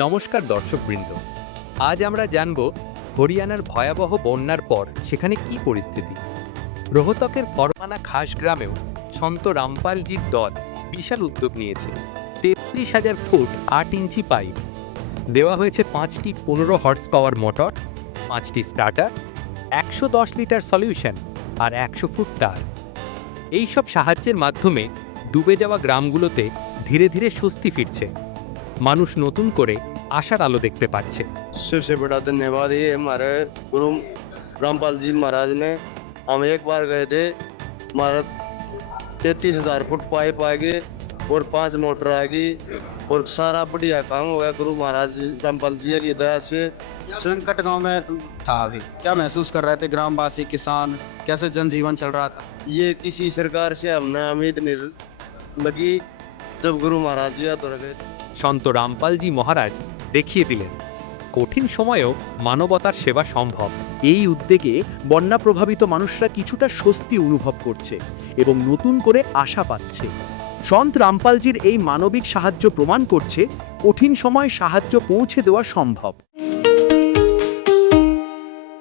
নমস্কার দর্শকবৃন্দ। আজ আমরা জানব হরিয়ানার ভয়াবহ বন্যার পর সেখানে কি পরিস্থিতি। রোহতকের ফরমানা খাস গ্রামেও সন্ত রামপালজির দল বিশাল উদ্যোগ নিয়েছে। ৩৩,০০০ ফুট ৮ ইঞ্চি পাইপ দেওয়া হয়েছে, ৫টি ১৫ হর্স পাওয়ার মোটর, ৫টি স্টার্টার, ১১০ লিটার সলিউশন আর ১০০ ফুট তার। এইসব সাহায্যের মাধ্যমে ডুবে যাওয়া গ্রামগুলোতে ধীরে ধীরে স্বস্তি ফিরছে। মানুষ নতুন করে আশার আলো দেখতে পাচ্ছে। सबसे बड़ा धन्यवाद ये हमारे गुरु रामपाल जी महाराज ने। हम एक बार गए थे, हमारा 33,000 फुट पाइप आ गए और 5 मोटर आ गई और सारा बढ़िया काम हो गया गुरु महाराज जी रामपाल जी की दया से। संकट गांव में था अभी, क्या महसूस कर रहे थे ग्रामवासी किसान, कैसे जनजीवन चल रहा था? ये किसी सरकार से हमने उम्मीद नहीं लगी जब गुरु महाराज जी आते रहे। সন্ত রামপালজি মহারাজ দেখিয়ে দিলেন কঠিন সময়েও মানবতার সেবা সম্ভব। এই উদ্যোগে বন্যা প্রভাবিত মানুষরা কিছুটা স্বস্তি অনুভব করছে এবং নতুন করে আশা পাচ্ছে। সন্ত রামপালজির এই মানবিক সাহায্য প্রমাণ করছে কঠিন সময়ে সাহায্য পৌঁছে দেওয়া সম্ভব।